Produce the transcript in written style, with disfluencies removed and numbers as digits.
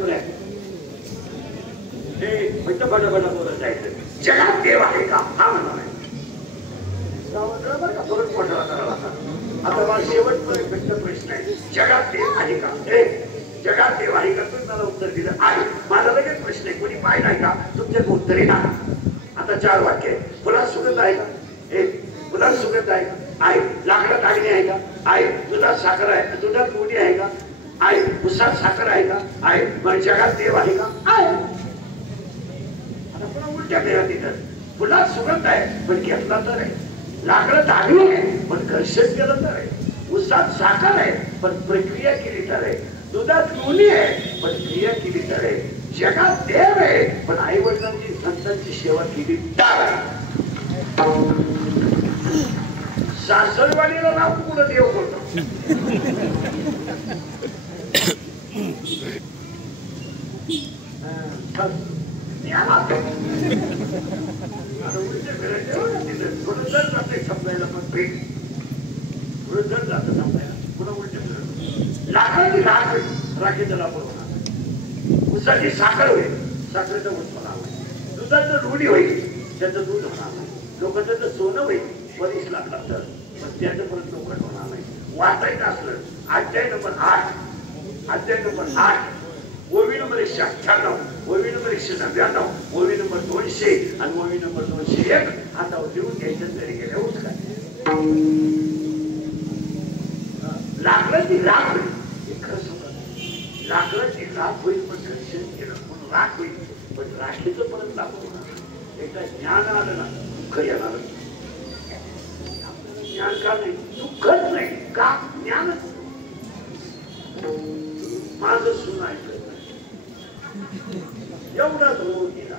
बरं आहे हे बडबड बोलत जायचं जगात देव आहे का हा म्हणा नाही परत मोठा आता मला शेवटचा प्रश्न आहे जगात देव आहे का जगात देव आहे का तुम्ही मला उत्तर दिलं आहे माझा लगेच प्रश्न आहे कोणी पाहिलं आहे का तुमच्या उत्तर आहे ना आता 4 वाक्य फुलात सुगंध आहे का फुलात सुगंध आहे का आहे लाकडात अग्नी आहे का आहे दुधात साखर आहे दुधात गोडी आहे का आहे उसात साखर आहे का आहे पण जगात देव आहे का आहे आता पुन्हा उलट्या देवा तिथं फुलात सुगंध आहे पण घेतला तर आहे लाकडात अग्नी आहे पण घर्षण केलं तर आहे उसात साखर आहे पण प्रक्रिया केली तर आहे दुधात लोणी आहे पण क्रिया केली तर आहे जगात देव आहे पण आई वडिलांची संतांची सेवा केली तर सासरवाडीला नाव कुठं देव बोलतो थोडं जर जाते समजायला पण पेट थोडं जर जातं समजायला पुन्हा उलटे लाकडाची राख राखीचं लाकूड होणार उसाची साखर होईल साखरेचा ऊस होणार नाही दुधाचं लोणी होईल त्याचं दूध होणार नाही लोकांचं सोनं होईल 22 लाख लागतं पण त्याचं परत लोकट होणार नाही वाचायचं असलं अध्याय नंबर 8 ओवी नंबर 198 ओवी नंबर 199 ओवी नंबर 200 आणि ओवी नंबर 201 हातावर लिहून घ्यायचं तरी गेल्या होत काय लाकडाची राख होईल हे खरं समजा लाकडाची राख होईल पण घर्षण केलं म्हणून राख होईल पण राखेचं परत लागू होणार एकदा ज्ञान आलं ना दुःख येणार ज्ञान का नाही दुःखच नाही का ज्ञानच माझं सुनायचं एवढाच होऊन गेला